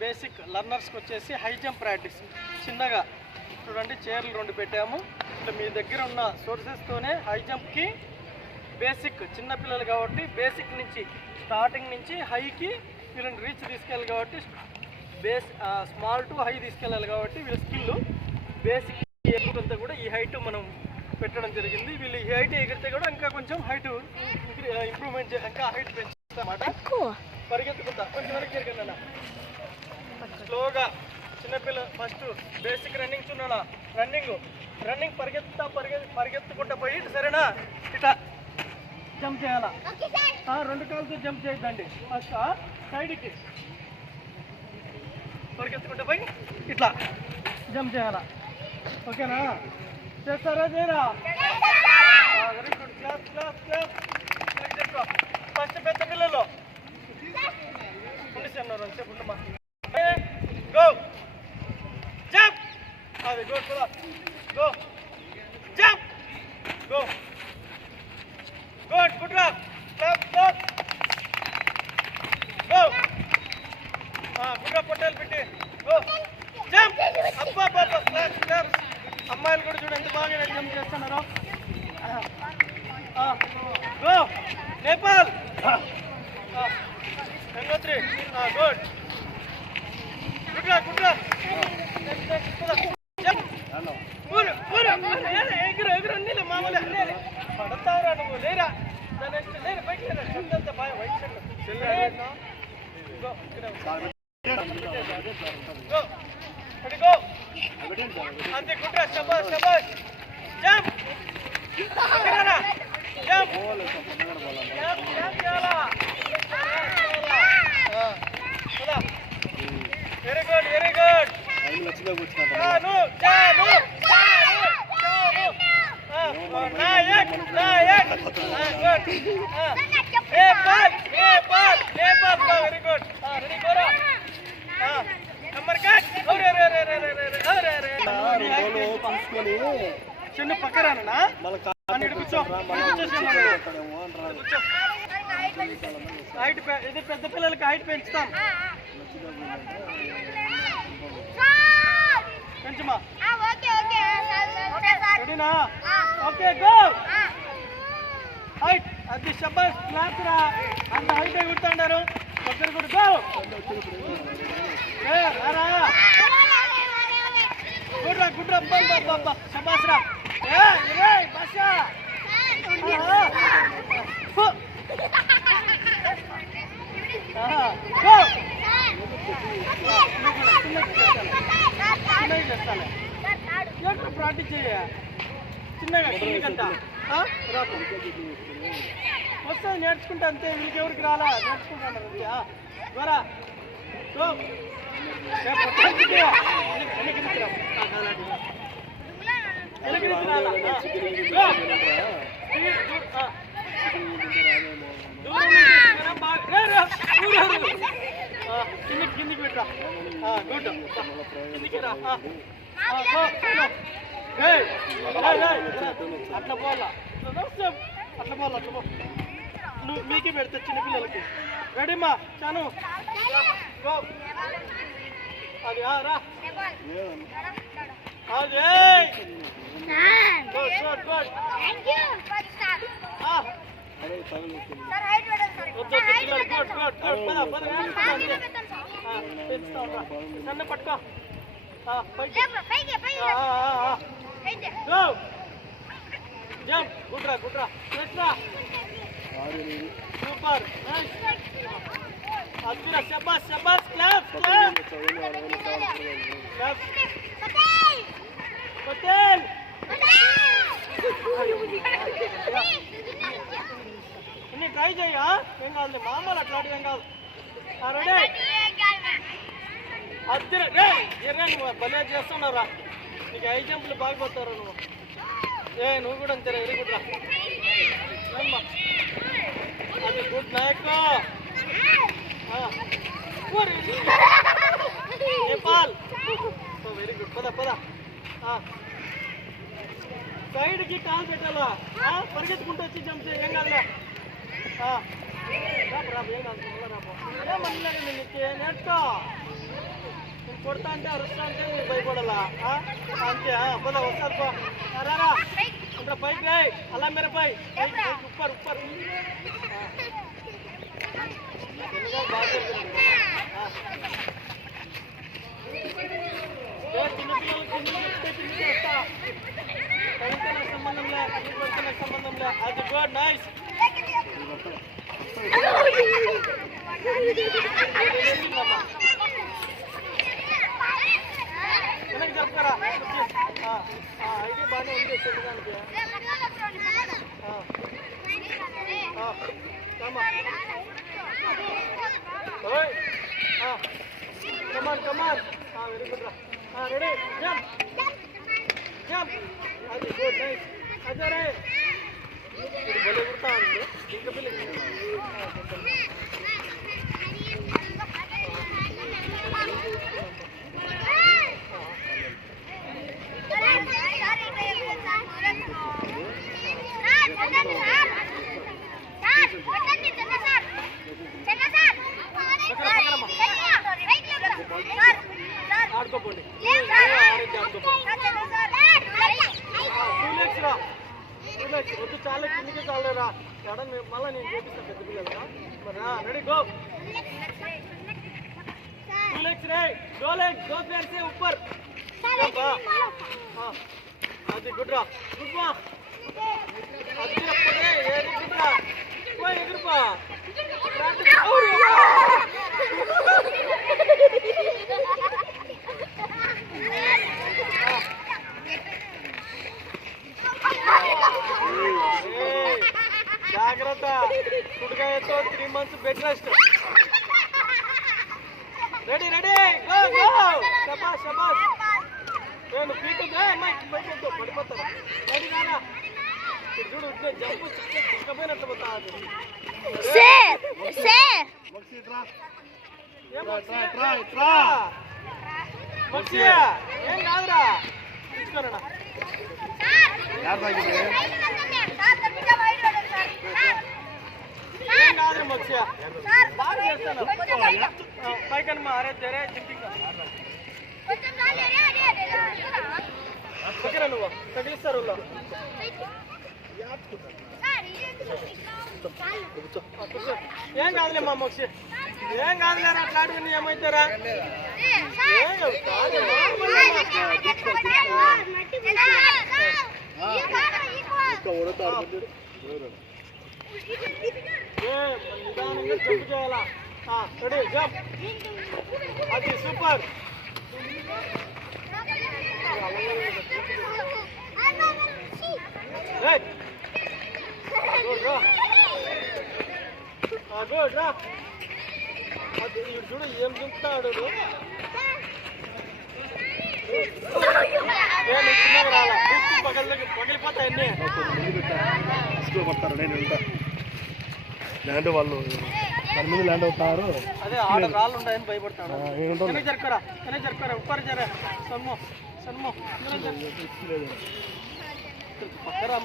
Basic లర్నర్స్కి వచ్చేసి high jump practice. చిన్నగా చూడండి, చైర్లు 2 పెట్టాము. ఇట్లా మీ దగ్గర ఉన్న సోర్సెస్తోనే హై జంప్కి బేసిక్, చిన్నపిల్లలు కాబట్టి బేసిక్ నుంచి స్టార్టింగ్ నుంచి హైకి వీళ్ళని రీచ్ తీసుకెళ్ళాలి కాబట్టి స్మాల్ టు హై తీసుకెళ్ళాలి కాబట్టి వీళ్ళ స్కిల్ బేసిక్ ఎగురుతంతా కూడా ఈ హైట్ మనం పెట్టడం జరిగింది. వీళ్ళు ఈ హైట్ ఎగిరితే కూడా ఇంకా కొంచెం హైట్ ఇంప్రూవ్మెంట్ ఇంకా హైట్ పెంచుతామన్నమాట. పరిగెత్తుకుంటా కొంచెం వరకు ఎరగండి. స్లోగా చిన్నపిల్ల ఫస్ట్ బేసిక్ రన్నింగ్ చూడాలా. రన్నింగ్ పరిగెత్తుకుంటా పోయి సరేనా ఇట్లా జంప్ చేయాలా. 2 కాళ్ళతో జంప్ చేయొద్దండి. ఫస్ట్ సైడ్కి పరిగెత్తుకుంటా పోయి ఇట్లా జంప్ చేయాలా. ఓకేనా? చేస్తారా చేయరా? Very good. క్లాప్. ఫస్ట్ పెద్ద పిల్లలు ఉండేసన్నారు చెప్పమ్మా. Go jump. అది good. Go jump. Go good. Good రా. క్లాప్. గో. గుడ్గా పొట్టేలు పెట్టి గో జంప్. అబ్బా. క్లాప్. అమ్మాయిలు కూడా చూడండి ఎంత బాగా జంప్ చేస్తున్నారు. గో నేపాల్. గంగోత్రి. గుడ్. గుడ్రా. ఎగురు నీళ్ళు మామూలు పడతారా నువ్వు. లేరా లేరు బైక్ లేరా. చెప్తా బాగా వైట్ షర్ట్ అంతే. గుడ్రా. శబాష్. Jump. Very good. Nayak. Nepal. Very good. Ready కోరా. Number cut. చిన్న పక్కరానా హైట్. ఇది పెద్ద పిల్లలకి హైట్ పెంచుతాం. పెంచమా. రెడీనా? Okay go. హైట్. అది శబాష్. క్లాస్ రా. అంత హైట్ ఎగురుతాడారు. ఒకరు కూడా గో. గుడ్రా. బాబా శబాష్ రా. భాషా ప్రాక్టీస్ చేయ చిన్నగా కిందికంతా వస్తుంది. నేర్చుకుంటా అంతే. వీళ్ళకెవరికి రాలా నేర్చుకుంటాను. ద్వారా కిందికి పెట్టరా. గుడ్. కిందికి రా. అట్లా పోవాలా. నువ్వు మీకే పెడతా చిన్నపిల్లలకి. రెడీమా చాను. అది రా. అది సన్న పట్టుకో. జంప్. గుడ్రా. సూపర్. అద్భుత. శబాష్. క్లాప్. పటేల్. ఇన్ని ట్రై చేయా. ఏం కాదు మామూలు అట్లాంటివి ఏం కాదు. రెడీ. అద్దరు నువ్వు భలే చేస్తున్నావురా. నీకు హై జంపులు బాగా పోతారు నువ్వు. నువ్వు కూడా అంతే. వెరీ గుడ్ రా. అది good. Nayak. Nepal. Very good. పద. సైడ్కి కాల్ పెట్టాలా. పరిగెత్తుకుంటూ వచ్చి జంప్ చేయ. ఏం కాదురా. ఏం కాదు. ఏమన్నా నీకు నేర్చుకో. కొడతా అంటే అరుస్తా అంటే మీరు భయపడాలా అంతే పద వస్తారు రారా ఇంకా పైకి రాయి అలా మీరు పై ఉప్పర్ ఉప్పర్ చిన్నపిల్లలకి సంబంధం లేదు సంబంధం లేదు అది గుడ్ నైస్ వెనక్కి చెప్తారా ఐడియా బాగానే ఉంది చూడడానికి కమాన్ కమాన్ వెరీ గుడ్ రా రెడీ జంప్ జంప్ అది గుడ్ నైస్ అదే రే ఇది భలే కుడతా ఉంది ఇంకా పిల్లలు ఆడుకోండి వద్దు చాలా కిందికి చాలరా ఎడ మళ్ళీ నేను చూపిస్తాను పెద్ద పిల్లలుగా మరి రెడీ గో 2 legs రే గో లెగ్స్ గో पैर से ऊपर అది గుడ్ రా గుడ్ మా అది అప్పుడే ఏది గుడ్ రా పోయి ఎగురుపా జాగ్రత్త కుడికాయతో 3 months bed rest ready ready go go శబాష్ శబాష్ నేను పీకుగా అమ్మాయి పైకి పడిపోతాను రెడీ నానా చూడు ఇట్లా జంపు చిక్కపోయినట్లు పోతాది సే సే మక్సి ట్రా ట్రా ట్రా మక్సి ఏం కాదురా తీసుకోరా యార్ బాగిదే ఏం కాదురా మక్సి బాగా చేస్తాను పైకన్ మారే జరే జింకింగ్ కొంచెం చాలే రే ఓకేరా నువ్వు తగిలిస్తారు ఏం కాదులే మా మోక్షి ఏం కాదులేరా అట్లాంటివన్నీ ఏమవుతారా నిదానంగా జంప్ చేయాలా రెడీ జంప్ అది సూపర్ గుడ్ రా అది చూడు ఏం దింపుతాడు చిన్నగా రాలా పగిలిపోతాయి అన్నీ పడతారు నేను ల్యాండ్ వాళ్ళు దాని మీద ల్యాండ్ అవుతారు అదే ఆడ రాళ్ళు ఉన్నాయని భయపడతాడు జరుకోరా జరుకోరా ఉప్పర్ జరా సన్మో సన్మో పక్కరా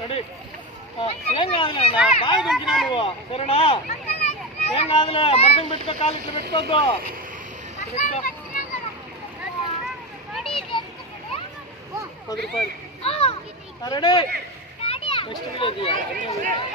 రెడీ ఏం కాదులే బాగా దించినా నువ్వు సరేనా ఏం కాదులే మరదం పెట్టుకో కాలు ఇట్లా పెట్టుకోవద్దు పెట్టుకో 10 రూపాయలు రెడీ నెక్స్ట్ విలేజ్